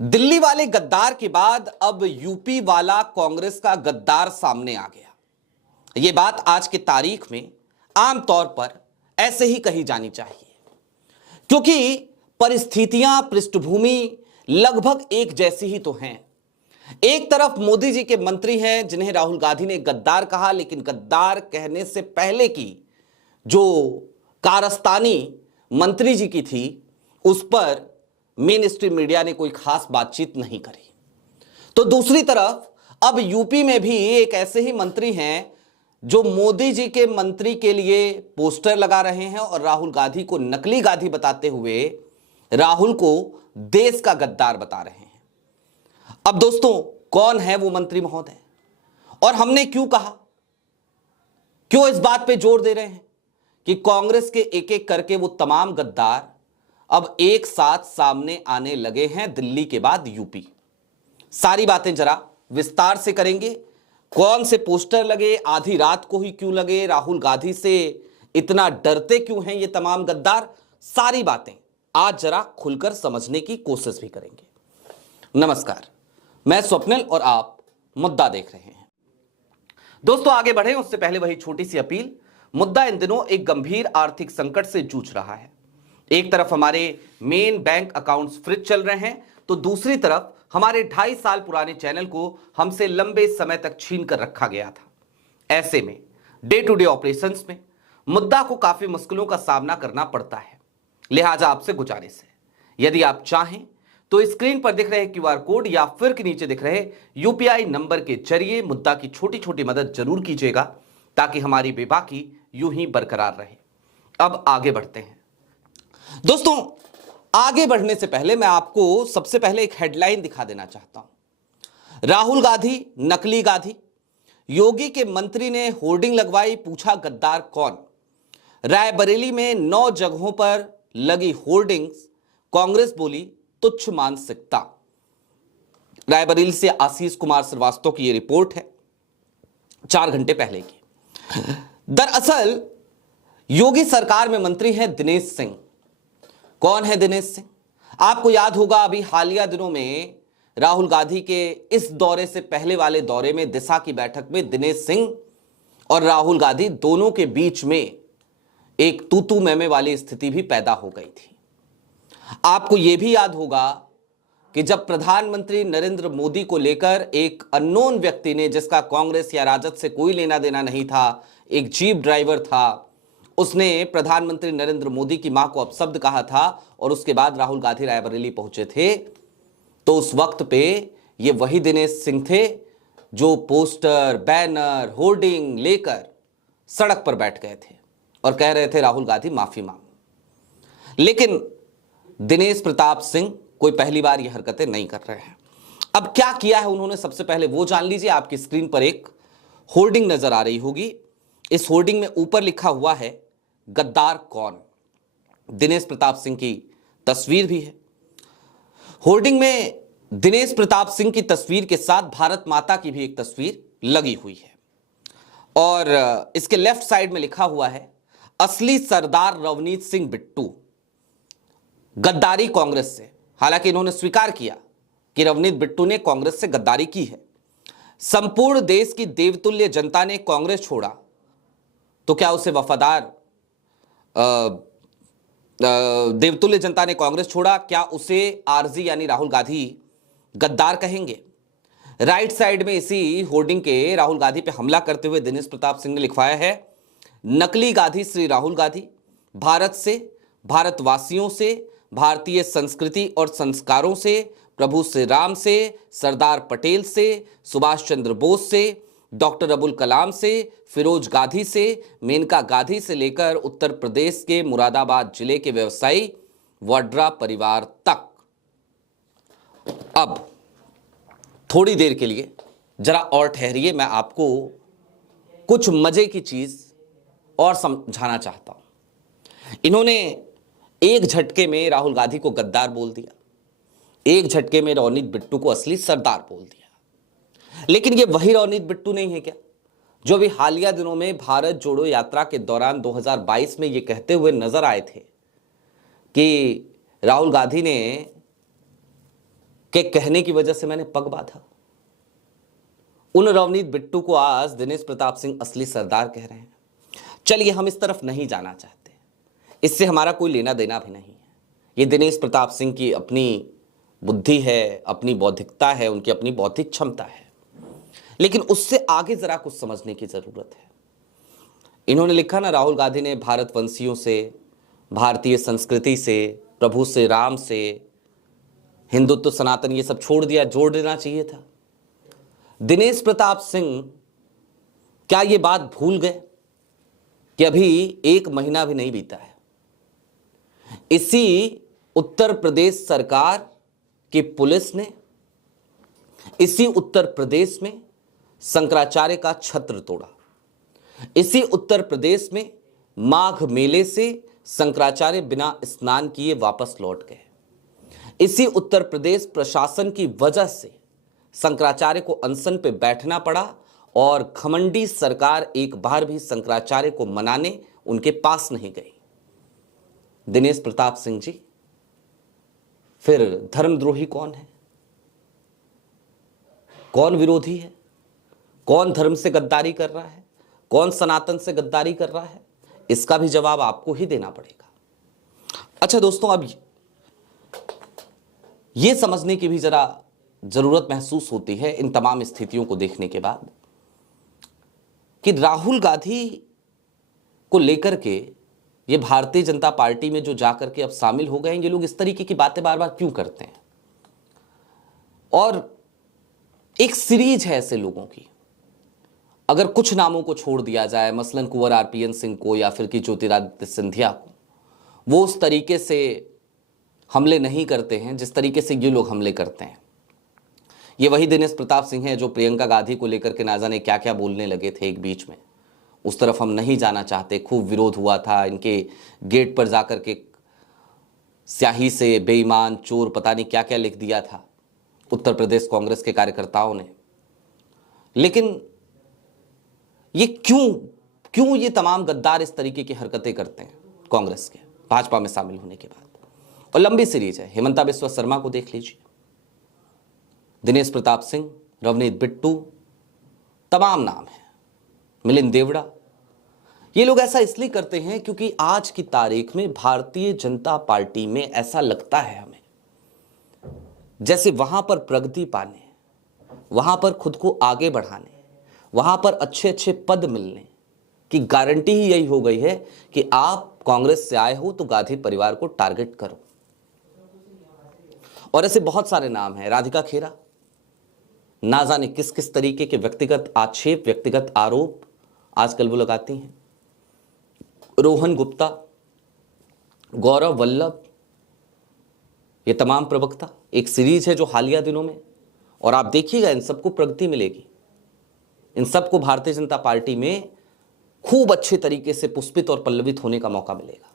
दिल्ली वाले गद्दार के बाद अब यूपी वाला कांग्रेस का गद्दार सामने आ गया। यह बात आज की तारीख में आमतौर पर ऐसे ही कही जानी चाहिए, क्योंकि परिस्थितियां, पृष्ठभूमि लगभग एक जैसी ही तो हैं। एक तरफ मोदी जी के मंत्री हैं जिन्हें राहुल गांधी ने गद्दार कहा, लेकिन गद्दार कहने से पहले की जो कारस्तानी मंत्री जी की थी उस पर मेन स्ट्रीम मीडिया ने कोई खास बातचीत नहीं करी। तो दूसरी तरफ अब यूपी में भी एक ऐसे ही मंत्री हैं जो मोदी जी के मंत्री के लिए पोस्टर लगा रहे हैं और राहुल गांधी को नकली गांधी बताते हुए राहुल को देश का गद्दार बता रहे हैं। अब दोस्तों, कौन है वो मंत्री महोदय और हमने क्यों कहा, क्यों इस बात पे जोर दे रहे हैं कि कांग्रेस के एक एक करके वो तमाम गद्दार अब एक साथ सामने आने लगे हैं दिल्ली के बाद यूपी। सारी बातें जरा विस्तार से करेंगे। कौन से पोस्टर लगे, आधी रात को ही क्यों लगे, राहुल गांधी से इतना डरते क्यों हैं ये तमाम गद्दार, सारी बातें आज जरा खुलकर समझने की कोशिश भी करेंगे। नमस्कार, मैं स्वप्निल और आप मुद्दा देख रहे हैं। दोस्तों, आगे बढ़े उससे पहले वही छोटी सी अपील। मुद्दा इन दिनों एक गंभीर आर्थिक संकट से जूझ रहा है। एक तरफ हमारे मेन बैंक अकाउंट्स फ्रीज चल रहे हैं, तो दूसरी तरफ हमारे 2.5 साल पुराने चैनल को हमसे लंबे समय तक छीन कर रखा गया था। ऐसे में डे टू डे ऑपरेशंस में मुद्दा को काफी मुश्किलों का सामना करना पड़ता है। लिहाजा आपसे गुजारिश है, यदि आप चाहें तो स्क्रीन पर दिख रहे क्यूआर कोड या फिर के नीचे दिख रहे यूपीआई नंबर के जरिए मुद्दा की छोटी छोटी मदद जरूर कीजिएगा, ताकि हमारी बेबाकी यूं ही बरकरार रहे। अब आगे बढ़ते हैं। दोस्तों, आगे बढ़ने से पहले मैं आपको सबसे पहले एक हेडलाइन दिखा देना चाहता हूं। राहुल गांधी नकली गांधी, योगी के मंत्री ने होर्डिंग लगवाई, पूछा गद्दार कौन। रायबरेली में 9 जगहों पर लगी होर्डिंग्स, कांग्रेस बोली तुच्छ मानसिकता। रायबरेली से आशीष कुमार श्रीवास्तव की यह रिपोर्ट है 4 घंटे पहले की। दरअसल योगी सरकार में मंत्री हैं दिनेश सिंह। कौन है दिनेश सिंह? आपको याद होगा, अभी हालिया दिनों में राहुल गांधी के इस दौरे से पहले वाले दौरे में दिशा की बैठक में दिनेश सिंह और राहुल गांधी दोनों के बीच में एक तू मैमे वाली स्थिति भी पैदा हो गई थी। आपको यह भी याद होगा कि जब प्रधानमंत्री नरेंद्र मोदी को लेकर एक अननोन व्यक्ति ने, जिसका कांग्रेस या राजद से कोई लेना देना नहीं था, एक जीप ड्राइवर था, उसने प्रधानमंत्री नरेंद्र मोदी की मां को अपशब्द कहा था और उसके बाद राहुल गांधी रायबरेली पहुंचे थे, तो उस वक्त पे ये वही दिनेश सिंह थे जो पोस्टर, बैनर, होर्डिंग लेकर सड़क पर बैठ गए थे और कह रहे थे राहुल गांधी माफी मांगो। लेकिन दिनेश प्रताप सिंह कोई पहली बार ये हरकतें नहीं कर रहे हैं। अब क्या किया है उन्होंने, सबसे पहले वो जान लीजिए। आपकी स्क्रीन पर एक होर्डिंग नजर आ रही होगी। इस होर्डिंग में ऊपर लिखा हुआ है गद्दार कौन। दिनेश प्रताप सिंह की तस्वीर भी है। होर्डिंग में दिनेश प्रताप सिंह की तस्वीर के साथ भारत माता की भी एक तस्वीर लगी हुई है और इसके लेफ्ट साइड में लिखा हुआ है असली सरदार रवनीत सिंह बिट्टू, गद्दारी कांग्रेस से। हालांकि इन्होंने स्वीकार किया कि रवनीत बिट्टू ने कांग्रेस से गद्दारी की है। संपूर्ण देश की देवतुल्य जनता ने कांग्रेस छोड़ा, तो क्या उसे वफादार, देवतुल्य जनता ने कांग्रेस छोड़ा, क्या उसे आरजी यानी राहुल गांधी गद्दार कहेंगे? राइट साइड में इसी होर्डिंग के राहुल गांधी पे हमला करते हुए दिनेश प्रताप सिंह ने लिखवाया है नकली गांधी श्री राहुल गांधी, भारत से, भारतवासियों से, भारतीय संस्कृति और संस्कारों से, प्रभु श्री राम से, सरदार पटेल से, सुभाष चंद्र बोस से, डॉक्टर अबुल कलाम से, फिरोज गांधी से, मेनका गांधी से लेकर उत्तर प्रदेश के मुरादाबाद जिले के व्यवसायी वाड्रा परिवार तक। अब थोड़ी देर के लिए जरा और ठहरिए, मैं आपको कुछ मजे की चीज और समझाना चाहता हूं। इन्होंने एक झटके में राहुल गांधी को गद्दार बोल दिया, एक झटके में रवनीत बिट्टू को असली सरदार बोल दिया। लेकिन ये वही रवनीत बिट्टू नहीं है क्या जो भी हालिया दिनों में भारत जोड़ो यात्रा के दौरान 2022 में ये कहते हुए नजर आए थे कि राहुल गांधी ने के कहने की वजह से मैंने पग बांधा। उन रवनीत बिट्टू को आज दिनेश प्रताप सिंह असली सरदार कह रहे हैं। चलिए, हम इस तरफ नहीं जाना चाहते, इससे हमारा कोई लेना देना भी नहीं है। ये दिनेश प्रताप सिंह की अपनी बुद्धि है, अपनी बौद्धिकता है, उनकी अपनी बौद्धिक क्षमता है, लेकिन उससे आगे जरा कुछ समझने की जरूरत है। इन्होंने लिखा ना, राहुल गांधी ने भारतवंशियों से, भारतीय संस्कृति से, प्रभु से, राम से, हिंदुत्व, सनातन, ये सब छोड़ दिया, जोड़ देना चाहिए था। दिनेश प्रताप सिंह क्या ये बात भूल गए कि अभी 1 महीना भी नहीं बीता है, इसी उत्तर प्रदेश सरकार की पुलिस ने इसी उत्तर प्रदेश में शंकराचार्य का छत्र तोड़ा। इसी उत्तर प्रदेश में माघ मेले से शंकराचार्य बिना स्नान किए वापस लौट गए। इसी उत्तर प्रदेश प्रशासन की वजह से शंकराचार्य को अनशन पे बैठना पड़ा और घमंडी सरकार एक बार भी शंकराचार्य को मनाने उनके पास नहीं गई। दिनेश प्रताप सिंह जी, फिर धर्मद्रोही कौन है? कौन विरोधी है? कौन धर्म से गद्दारी कर रहा है? कौन सनातन से गद्दारी कर रहा है? इसका भी जवाब आपको ही देना पड़ेगा। अच्छा दोस्तों, अब यह समझने की भी जरा जरूरत महसूस होती है इन तमाम स्थितियों को देखने के बाद कि राहुल गांधी को लेकर के ये भारतीय जनता पार्टी में जो जाकर के अब शामिल हो गए हैं, ये लोग इस तरीके की बातें बार बार क्यों करते हैं। और एक सीरीज है ऐसे लोगों की। अगर कुछ नामों को छोड़ दिया जाए, मसलन कुंवर आरपीएन सिंह को या फिर कि ज्योतिरादित्य सिंधिया को, वो उस तरीके से हमले नहीं करते हैं जिस तरीके से ये लोग हमले करते हैं। ये वही दिनेश प्रताप सिंह है जो प्रियंका गांधी को लेकर के ना जाने क्या क्या बोलने लगे थे एक बीच में। उस तरफ हम नहीं जाना चाहते, खूब विरोध हुआ था, इनके गेट पर जाकर के स्याही से बेईमान, चोर, पता नहीं क्या क्या लिख दिया था उत्तर प्रदेश कांग्रेस के कार्यकर्ताओं ने। लेकिन ये क्यों ये तमाम गद्दार इस तरीके की हरकतें करते हैं कांग्रेस के भाजपा में शामिल होने के बाद? और लंबी सीरीज है। हेमंता बिस्वा शर्मा को देख लीजिए, दिनेश प्रताप सिंह, रवनीत बिट्टू, तमाम नाम है, मिलिंद देवड़ा। ये लोग ऐसा इसलिए करते हैं क्योंकि आज की तारीख में भारतीय जनता पार्टी में ऐसा लगता है हमें जैसे वहां पर प्रगति पाने, वहां पर खुद को आगे बढ़ाने, वहां पर अच्छे अच्छे पद मिलने की गारंटी ही यही हो गई है कि आप कांग्रेस से आए हो तो गांधी परिवार को टारगेट करो। और ऐसे बहुत सारे नाम हैं। राधिका खेरा, ना जाने किस किस तरीके के व्यक्तिगत आक्षेप, व्यक्तिगत आरोप आजकल वो लगाती हैं। रोहन गुप्ता, गौरव वल्लभ, ये तमाम प्रवक्ता। एक सीरीज है जो हालिया दिनों में, और आप देखिएगा इन सबको प्रगति मिलेगी, इन सबको भारतीय जनता पार्टी में खूब अच्छे तरीके से पुष्पित और पल्लवित होने का मौका मिलेगा।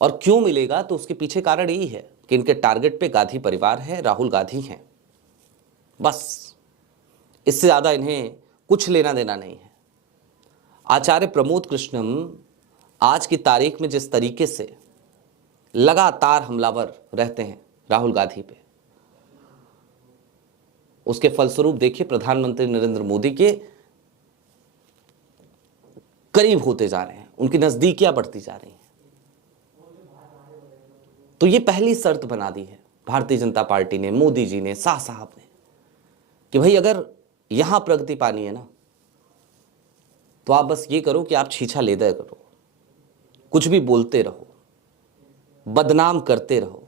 और क्यों मिलेगा? तो उसके पीछे कारण यही है कि इनके टारगेट पे गांधी परिवार है, राहुल गांधी हैं, बस। इससे ज्यादा इन्हें कुछ लेना देना नहीं है। आचार्य प्रमोद कृष्णम आज की तारीख में जिस तरीके से लगातार हमलावर रहते हैं राहुल गांधी पे, उसके फलस्वरूप देखिए प्रधानमंत्री नरेंद्र मोदी के करीब होते जा रहे हैं, उनकी नजदीकियां बढ़ती जा रही हैं। तो ये पहली शर्त बना दी है भारतीय जनता पार्टी ने, मोदी जी ने, शाह साहब ने, कि भाई अगर यहां प्रगति पानी है ना, तो आप बस ये करो कि आप छीछा ले दे करो, कुछ भी बोलते रहो, बदनाम करते रहो,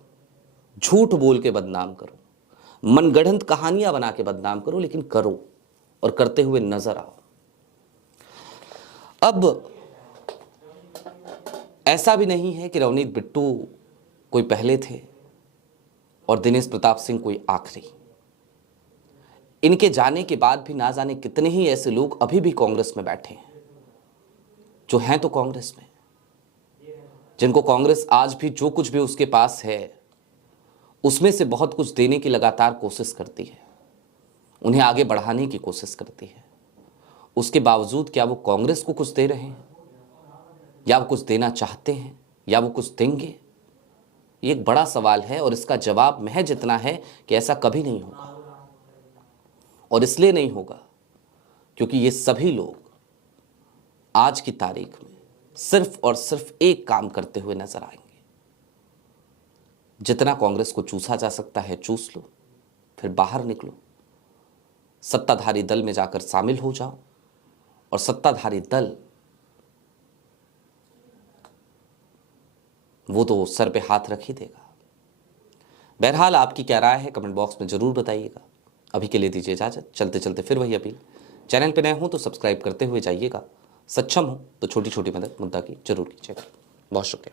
झूठ बोल के बदनाम करो, मनगढ़ंत कहानियां बना के बदनाम करो, लेकिन करो और करते हुए नजर आओ। अब ऐसा भी नहीं है कि रवनीत बिट्टू कोई पहले थे और दिनेश प्रताप सिंह कोई आखिरी। इनके जाने के बाद भी ना जाने कितने ही ऐसे लोग अभी भी कांग्रेस में बैठे हैं, जो हैं तो कांग्रेस में, जिनको कांग्रेस आज भी जो कुछ भी उसके पास है उसमें से बहुत कुछ देने की लगातार कोशिश करती है, उन्हें आगे बढ़ाने की कोशिश करती है। उसके बावजूद क्या वो कांग्रेस को कुछ दे रहे हैं, या वो कुछ देना चाहते हैं, या वो कुछ देंगे, ये एक बड़ा सवाल है और इसका जवाब महज इतना है कि ऐसा कभी नहीं होगा। और इसलिए नहीं होगा क्योंकि ये सभी लोग आज की तारीख में सिर्फ और सिर्फ एक काम करते हुए नजर आएंगे। जितना कांग्रेस को चूसा जा सकता है चूस लो, फिर बाहर निकलो, सत्ताधारी दल में जाकर शामिल हो जाओ और सत्ताधारी दल वो तो सर पे हाथ रख ही देगा। बहरहाल आपकी क्या राय है कमेंट बॉक्स में जरूर बताइएगा। अभी के लिए दीजिए इजाजत। चलते चलते फिर वही अपील, चैनल पे नए हो तो सब्सक्राइब करते हुए जाइएगा, सक्षम हो तो छोटी छोटी मदद मुद्दा की जरूर कीजिएगा। बहुत शुक्रिया।